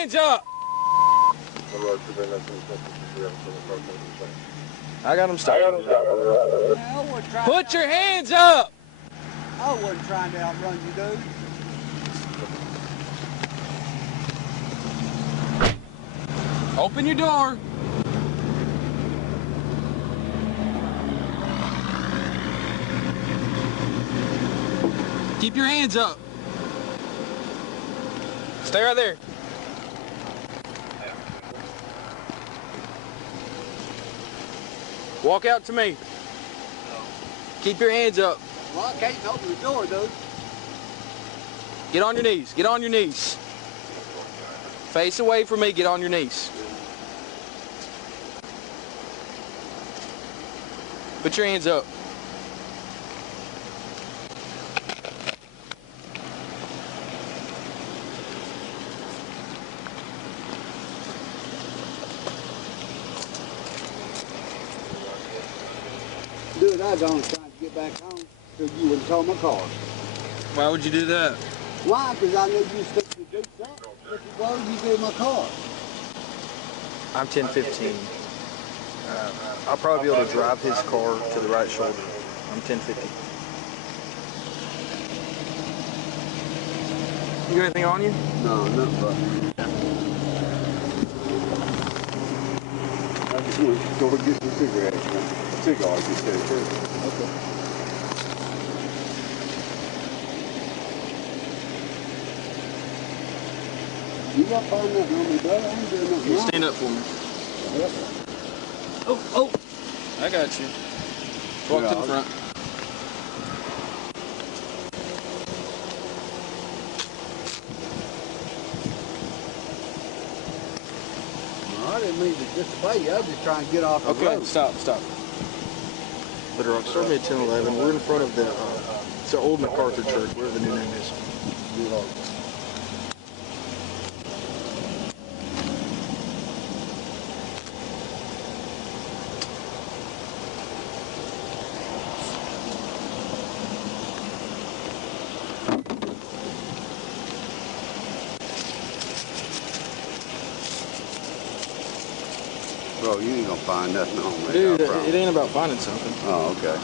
hands up! I got him stopped. Put your hands up! I wasn't trying to outrun you, dude. Open your door. Keep your hands up. Stay right there. Walk out to me. Keep your hands up. Well, I can't open the door, dude. Get on your knees. Get on your knees. Face away from me. Get on your knees. Put your hands up. Dude, I was only trying to get back home so you wouldn't tow my car. Why would you do that? Why? Because I knew you was fixing to do something. If you were, you do my car. I'm 1015. I'll probably be able to drive his car to the right shoulder. I'm 1050. You got anything on you? No, nothing but. I just want to go and get some cigarettes. Cigars instead of too. Okay. You got to find nothing on me, brother. I ain't doing nothing wrong. Stand up for me. Yep. Oh. I got you. Walk to the front. I didn't mean to disobey you. I was just trying to get off the road. Okay, stop. Little Rock, start me at 1011. We're in front of the, it's the old MacArthur Church, whatever the new name is. Bro, you ain't gonna find nothing on me. Dude, it ain't about finding something. Oh, okay.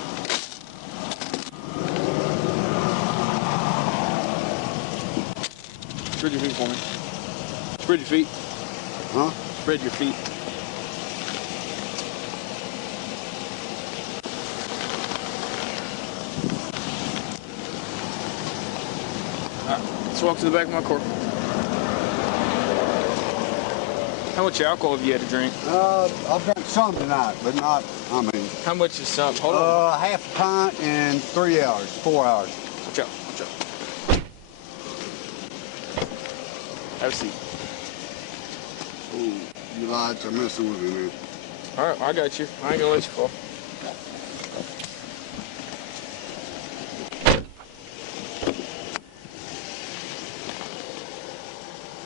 Spread your feet for me. Spread your feet. Huh? Spread your feet. Alright, let's walk to the back of my car. How much alcohol have you had to drink? I've drank some tonight, but not, I mean... How much is some? Hold on. Half a pint in 3 hours, 4 hours. Watch out. Have a seat. Ooh, you lights are messing with me, man. Alright, I got you. I ain't gonna let you fall.